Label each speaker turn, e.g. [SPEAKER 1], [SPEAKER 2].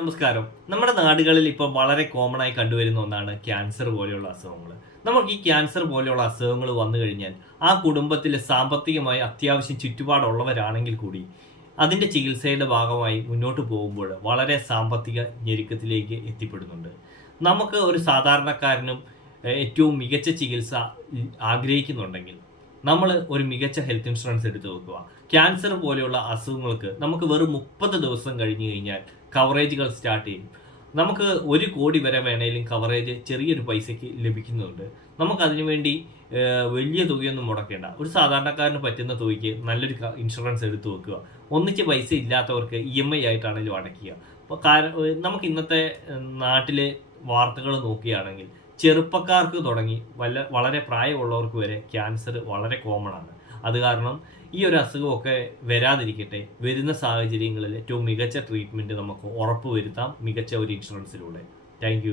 [SPEAKER 1] നമസ്കാരം. നമ്മുടെ നാടുകളിൽ ഇപ്പോൾ വളരെ കോമൺ ആയി കണ്ടുവരുന്ന ഒന്നാണ് ക്യാൻസർ പോലെയുള്ള അസുഖങ്ങൾ നമുക്ക് ഈ ക്യാൻസർ പോലെയുള്ള അസുഖങ്ങൾ വന്നു കഴിഞ്ഞാൽ ആ കുടുംബത്തിൽ സാമ്പത്തികമായി അത്യാവശ്യം ചുറ്റുപാടുള്ളവരാണെങ്കിൽ കൂടി അതിന്റെ ചികിത്സയുടെ ഭാഗമായി മുന്നോട്ട് പോകുമ്പോൾ വളരെ സാമ്പത്തിക ഞെരുക്കത്തിലേക്ക് എത്തിപ്പെടുന്നുണ്ട്. നമുക്ക് ഒരു സാധാരണക്കാരനും ഏറ്റവും മികച്ച ചികിത്സ ആഗ്രഹിക്കുന്നുണ്ടെങ്കിൽ നമ്മൾ ഒരു മികച്ച ഹെൽത്ത് ഇൻഷുറൻസ് എടുത്ത് നോക്കുക ക്യാൻസർ പോലെയുള്ള അസുഖങ്ങൾക്ക് നമുക്ക് വെറും മുപ്പത് ദിവസം കഴിഞ്ഞു കഴിഞ്ഞാൽ കവറേജുകൾ സ്റ്റാർട്ട് ചെയ്യും. നമുക്ക് ഒരു കോടി വരെ വേണേലും കവറേജ് ചെറിയൊരു പൈസയ്ക്ക് ലഭിക്കുന്നുണ്ട്. നമുക്ക് അതിനുവേണ്ടി വേണ്ടി വലിയ തുകയൊന്നും മുടക്കേണ്ട. ഒരു സാധാരണക്കാരന് പറ്റുന്ന തുകയ്ക്ക് നല്ലൊരു ഇൻഷുറൻസ് എടുത്തു വെക്കുക. ഒന്നിച്ച് പൈസ ഇല്ലാത്തവർക്ക് ഇ എം ഐ ആയിട്ടാണെങ്കിലും അടയ്ക്കുക. അപ്പോൾ നമുക്ക് ഇന്നത്തെ നാട്ടിലെ വാർത്തകൾ നോക്കുകയാണെങ്കിൽ ചെറുപ്പക്കാർക്ക് തുടങ്ങി വല്ല വളരെ പ്രായമുള്ളവർക്ക് വരെ ക്യാൻസർ വളരെ കോമൺ ആണ്. അത് കാരണം ഈ ഒരു അസുഖമൊക്കെ വരാതിരിക്കട്ടെ വരുന്ന സാഹചര്യങ്ങളിൽ ഏറ്റവും മികച്ച ട്രീറ്റ്മെന്റ് നമുക്ക് ഉറപ്പ് വരുത്താം മികച്ച ഒരു ഇൻഷുറൻസിലൂടെ താങ്ക്